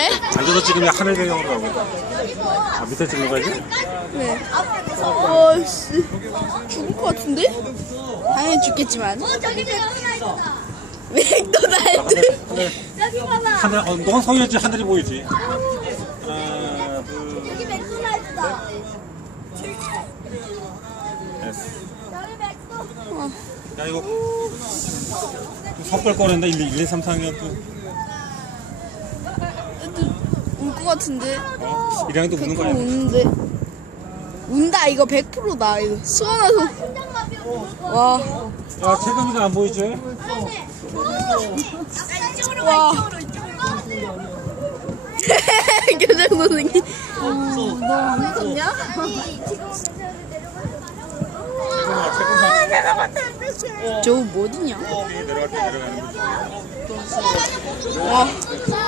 그래? 앉아서 찍으면 하늘 배경으로 나오겠다. 아, 밑에 찍는 거지? 네. 어씨 죽을 것 같은데? 당연히 죽겠지만. 저기 맥도날드다. 맥도날드. 하늘, 여기 봐봐. 하늘, 어, 너가 서야지 하늘이 보이지. 하나, 둘, 여기 맥도날드다. 셋. 여기 맥도. 야, 이거 섣불 꺼낸다. 1, 2, 1, 2, 3, 4학년 또. 울것 같은데. 어? 1학년도 우는 100% 거야. 우는데. 운다 이거 100%다 이거. 수원화서. 와. 야, 최근이가 안 보이지? 이쪽으로 와. 가, 이쪽으로, 이쪽으로. 교장 선생님. 최근아. 저 뭐지냐? 내려갈 때 내려가는. 와.